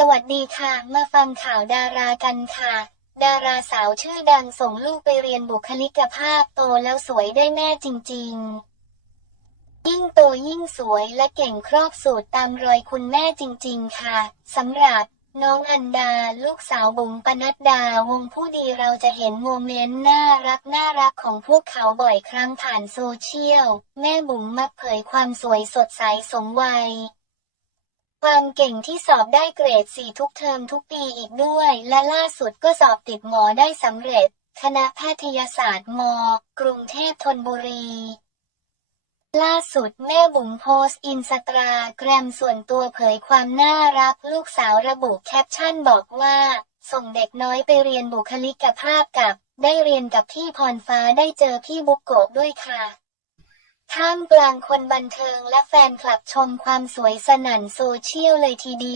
สวัสดีค่ะ มาฟังข่าวดารากันค่ะ ดาราสาวชื่อดังส่งลูกไปเรียนบุคลิกภาพโตแล้วสวยได้แม่จริง ๆ ยิ่งโตยิ่งสวยและเก่งครอบสูตรตามรอยคุณแม่จริง ๆ ค่ะสำหรับน้องอันดาลูกสาวบุ๋มปนัดดาวงผู้ดีเราจะเห็นโมเมนต์น่ารักน่ารักของพวกเขาบ่อยครั้งผ่านโซเชียล แม่บุ๋มมาเผยความสวยสดใสสมวัย ความเก่งที่สอบได้เกรด4ทุกเทอมทุกปีอีกด้วย และล่าสุดก็สอบติดหมอได้สำเร็จ คณะแพทยศาสตร์ม กรุงเทพธนบุรี ล่าสุดแม่บุ๋มโพสต์อินสตาแกรมส่วนตัวเผยความน่ารักลูกสาวระบุแคปชั่นบอกว่า ส่งเด็กน้อยไปเรียนบุคลิกภาพกับ ได้เรียนกับพี่พรฟ้าได้เจอพี่บุกโกะด้วยค่ะ ท่ามกลางคนบันเทิงและแฟนคลับชมความสวยสนั่นโซเชียลเลยทีเดียว